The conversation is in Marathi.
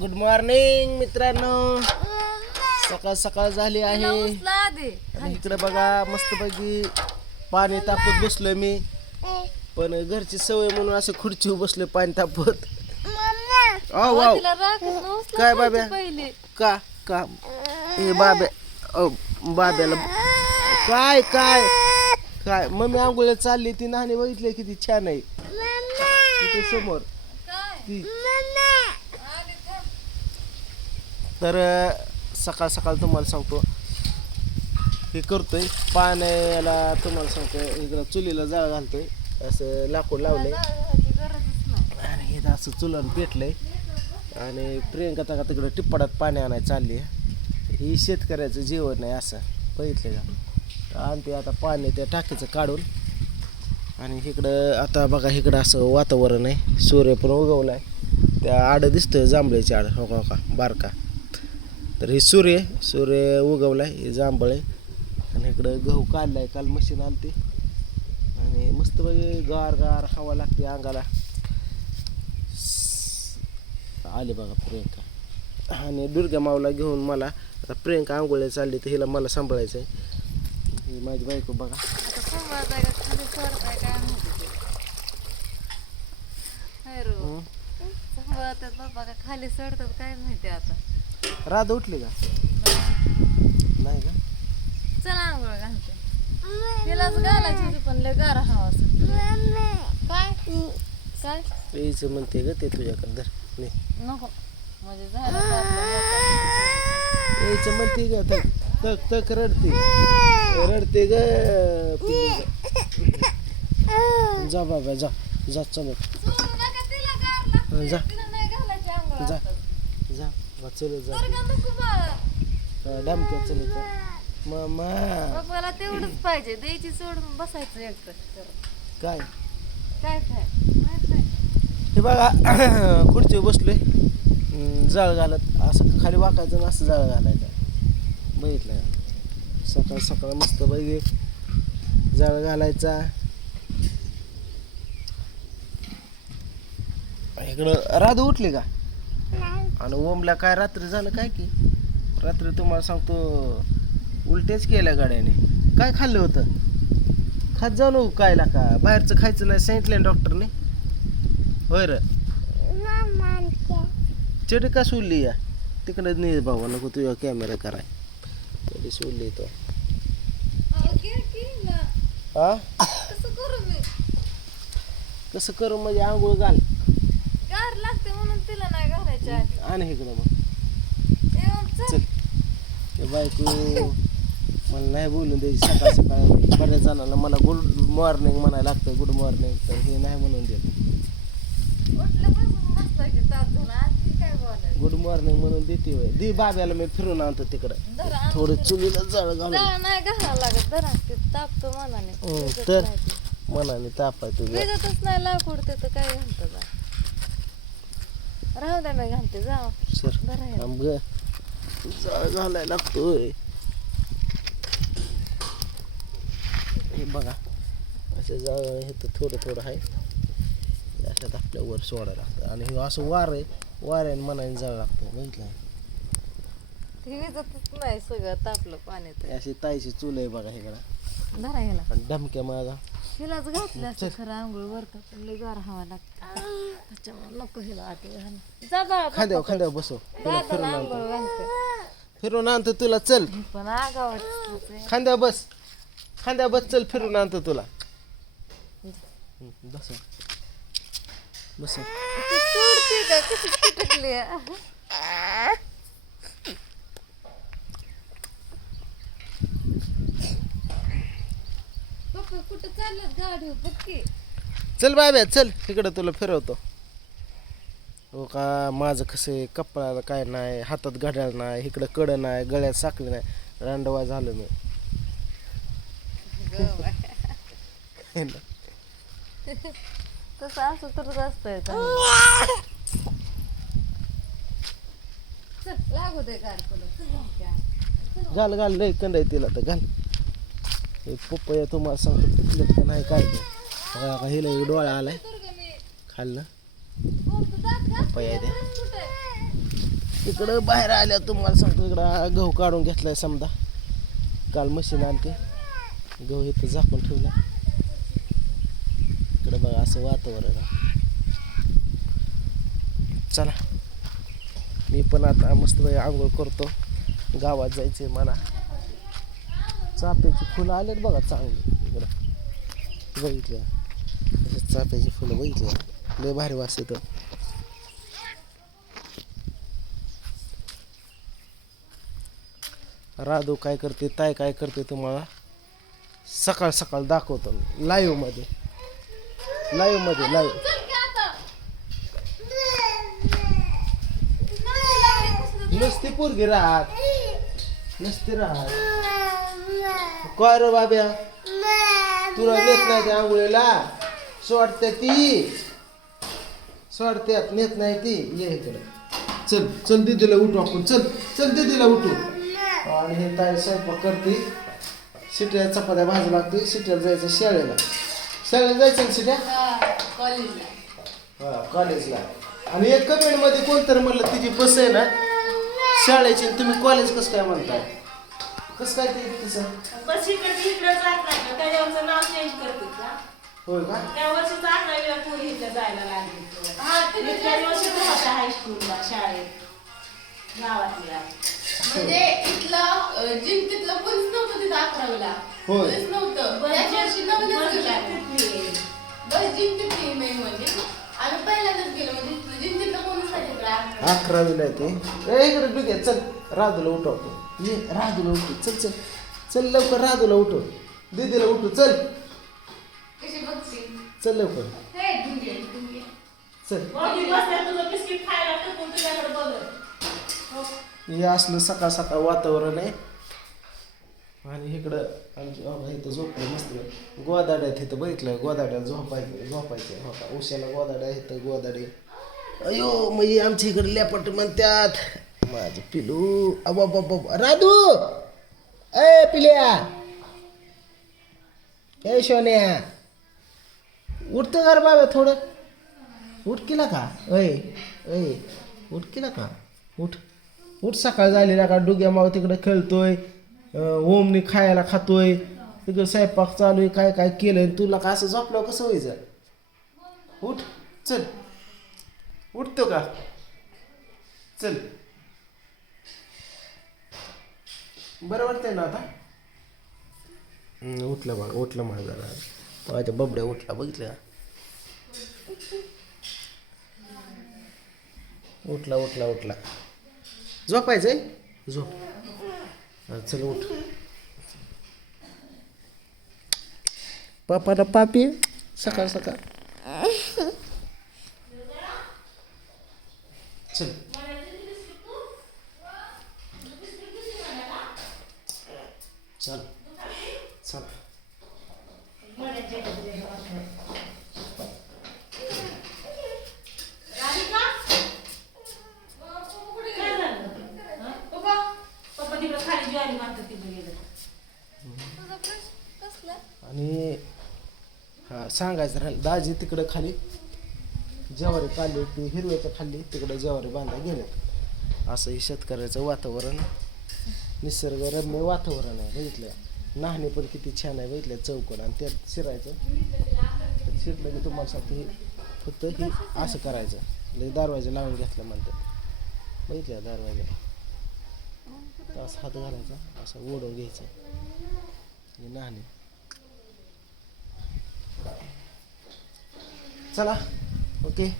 गुड मॉर्निंग मित्रांनो. सकाळ सकाळ झाली आहे. आणि इकडे बघा मस्तपैकी पाणी तापत बसलोय मी. पण घरची सवय म्हणून असं खुर्चीवर बसलोय पाणी तापत. वाव काय बाब्या? का का? हे बाब्या. बाब्याला. काय काय? काय? मम्मी आंघोळ्या चालली ती नाणी बघितली किती छान आहे. तिथे समोर. ती आधी थांब. तर सकाळ सकाळ तुम्हाला सांगतो. हे करतोय. पाण्याला तुम्हाला सांगतो इकडं चुलीला जाळ घालतोय. असं लाकूड लावलंय. आहे आणि इथं असं चुलन पेटलंय. आणि प्रियंका तका तिकडं टिप्पाडात पाणी आणायला चालली ही शेतकऱ्याचं जेवण आहे असं. बघितलं का? आणि आणते आता पाणी त्या टाकीचं काढून आणि इकडं आता बघा इकडं असं वातावरण आहे. सूर्य पण उगवलाय. त्या आडं दिसतं जांभळीची आड. हो हो का? बारका. तर हे सूर्य सूर्य उगवलाय हे जांभळ आहे. आणि इकडं गहू काढलाय. काल मशीन आलती. आणि मस्त बघे गार गार हवा लागते अंगाला. आले बघा प्रियंका. आणि दुर्गा माऊला घेऊन मला आता प्रियंका आंघोळ्या चालली तर हिला मला सांभाळायचं आहे ही माझी बायको बघा. खाली सोडतात काय माहिती आता. राधा उठली का? नाही का? चला आंघोळ घालते. तिलाच घालायची होती पण लय गार हवा. काय? काय? यायचं म्हणते ग ते तुझ्याकडं. धर नाही नको. म्हणजे झालं का? आपलं मोकळं? यायचं म्हणते ग तक तक तक रडते. रडते ग पिल्लू ग. जा बाबा जा. जा चल. सोडू नका तिला गार लागते. जा. तिला नाही घालायची आंघोळ जा. आता. जा बा, चल जा. डामक्या चल मामा बाबाला तेवढंच पाहिजे. द्यायची सोडून बसायचं एकटं. काय? काय काय? माहीत नाही हे बघा खुर्चीवर बसलोय. अं, जाळ घालत. असं खाली वाकायचं आणि असं जाळ घालायचं. बघितलं का? सकाळ सकाळ मस्त पाहिजे जाळ घालायचा. इकडं राधू उठली का? आणि ओमला काय रात्री झालं काय की? रात्री तुम्हाला सांगतो उलटेच केल्या गाड्याने. काय खाल्लं होतं? खात जाऊ नको काय का? बाहेरचं खायचं नाही सांगितलं डॉक्टरने. होय र. चेडी का सोडली या? तिकडे नाही बाबा नको तुझ्या कॅमेरा कराय. चेडी सोडली तो. हा कसं करू? म्हणजे आंघोळ घाल. लागते म्हणून तिला नाही घालायची आधी. आणि इकडं मग. येऊन चल. चल. हे बायको मला नाही बोलून द्यायची सकाळ सकाळ. बऱ्याच जणांना मला गुड मॉर्निंग म्हणायला लागतं गुड मॉर्निंग तर हे नाही म्हणून देत. उठल्यापासून मस्त की तास झाला. आणखी काय बोलायचं? गुड मॉर्निंग म्हणून देते होय. दे बाब्याला मी फिरून आणतो तिकडं. धरा थोडं चुलीला जळ घालून. नाही घालावं लागत. धरा ते तापतो मनाने. हो, तर? नाही ते. मनाने तापाय तुझ्या नाही लाकूड ते तर काय घालतं जा राहू द्या मी घालते जा सर धरा हे. थांब ग जाळ घालायला लागतोय हे बघा असं जाळ हे तर थोडं थोडं आहे हे अशात आपल्या वर सोडायला लागतं आणि हे असं वार आहे वाऱ्याने मनाने जाळ लागतं बघितलं ते विजतच नाही सगळं तापलं पाणी हे तर अशी ताईची चूल आहे बघा इकडं धरा ह्याला आणि डमक्या माझा हिलाच घातलं असतं खरं आंघोळ वर का. पण लय गार हवा लागते. त्याच्यामुळे नको हिला आत घाल. जा बाळा खांद्यावर खांद्यावर बसव. तुला फिरून आणतो. आंघोळ घालते. फिरून आणतो तुला चल. पण खांद्यावर बस. खांद्यावर बस चल फिरून आणतो तुला. हं, बस बस सोडते का? कशी चिटकली पप्पा कुठं चाललं गाडी बघ चल बाब्या चल. इकडं तुला फिरवतो. हो का माझं कसं आहे कपड्याला काय नाही हातात घड्याळ नाही इकडं कडं नाही गळ्यात साखळी नाही. रांडवा झालो मी. तसं असं तर असतंय चल लागू दे गाड तुला चल जाऊ की. घाल घाल लय कंड आहे तिला तर घाल. हे पप्पया तुम्हाला सांगतो पिकलेत का नाही काय ते. बघा का हिला डोळा आलाय. खाल्लं पप्पया ते इकडं बाहेर आल्या तुम्हाला सांगतो इकडं गहू काढून घेतलाय समजा. काल मशीन आणते. गहू इथं झाकून ठेवला. इकडं बघा असं वातावरण चला. मी पण आता मस्त आंघोळ करतो. गावात जायचे मला. चाफ्याची फुलं आलेत बघा चांगली. इकडं. बघितल्या. चाफ्याची फुलं बघितल्या. लय भारी वास येतं. राधू काय करते ताय काय करते तुम्हाला? सकाळ सकाळ दाखवतो लाईव्हमध्ये. लाईव्हमध्ये लाईव्ह नुसती पोरगी राहत. नुसती राहत. काय रे बाब्या? तुला नेत नाही त्या आंघोळीला सोडते ती. सोडत्यात नेत नाही ती. ये इकडे. चल चल दिदीला उठू आपण. चल चल दिदीला उठू. आणि हे ताई स्वयंपाक करते. सिट्या चपात्या भाजी लागते सिट्याला जायचं शाळेला. शाळेला जायचं ना सिट्या हा कॉलेजला आणि एक कमेंटमध्ये कोणतरी म्हणलं तिची बस आहे ना? शाळेची तुम्ही कॉलेज कसं काय म्हणताय? कसं काय ते तसं? बस इकडे इकडे जात नाही का त्याच्यावरचं नाव चेंज करतात का होय का? त्या पोरी जायला लागली वर्षी तू होता हायस्कूलला शाळेत. गावातल्या. म्हणजे इथलं जिंतीतलं कोणीच नव्हतं तिथं अकरावीला. होय. कोणीच नव्हतं. वर्षी. बस अकरावीला आहे ते. ए इकडे डुके चल राधूला उठवतो ये राधूला उठू चल चल चल लवकर राधूला उठव. दीदीला उठू चल. चल लवकर. हे चल. बघत हे. असलं सकाळ सकाळ वातावरण आहे. आणि इकडं आमची बाबा इथं झोपलं मस्त. गोदाड्या आहेत इथं बघितलं? गोदाड्या झोपायचं झोपायचं हो का उशाला गोदाड्या इथं गोदाडे अयो म्हणजे आमच्या इकडे लेपट म्हणतात माझं पिलू अबा बाबा राधू! ए पिल्या! ए सोन्या! उठतं का बाबा थोडं. उठ केला का अय अय उठ केला का उठ. उठ सकाळ झाली ना का डुग्या माव तिकडे खेळतोय. ओमनी खायला खातोय. तिकडे स्वयंपाक चालू आहे. काय काय केलं तुला का असं झोपलं कसं व्हायचं? उठ चल. उठतो का? चल. बरं वाटतंय ना आता? उठलं बघ उठलं माझा माझ्या बबड्या उठला बघितलं उठला उठला उठला. झोपायचंय? झोप. चल उठ. पापाला पापी सकाळ सकाळ चल चल चल काय झालं हं? पप्पा तिकडे खाली ज्वारी मारतात तिकडे गेलं तुझा प्रश्न कसला? आणि हा सांगायचं राहिलं. दाजी तिकडं खाली. ज्वारी काढली ती हिरव्याच्या खाल्ली तिकडं ज्वारी बांधा गेल्यात. असं हे शेतकऱ्याचं वातावरण निसर्गरम्य वातावरण आहे बघितलं. नाहणे पण किती छान आहे बघितलं चौकोन आणि त्यात शिरायचं. शिरलं की तुम्हाला सांगते हे फक्त हे असं करायचं. लय दरवाजा लावून घेतलं म्हणतात. बघितलं दरवाजा. तर असं हात घालायचा असं ओढून घ्यायचं. हे नाहणे. चला. OK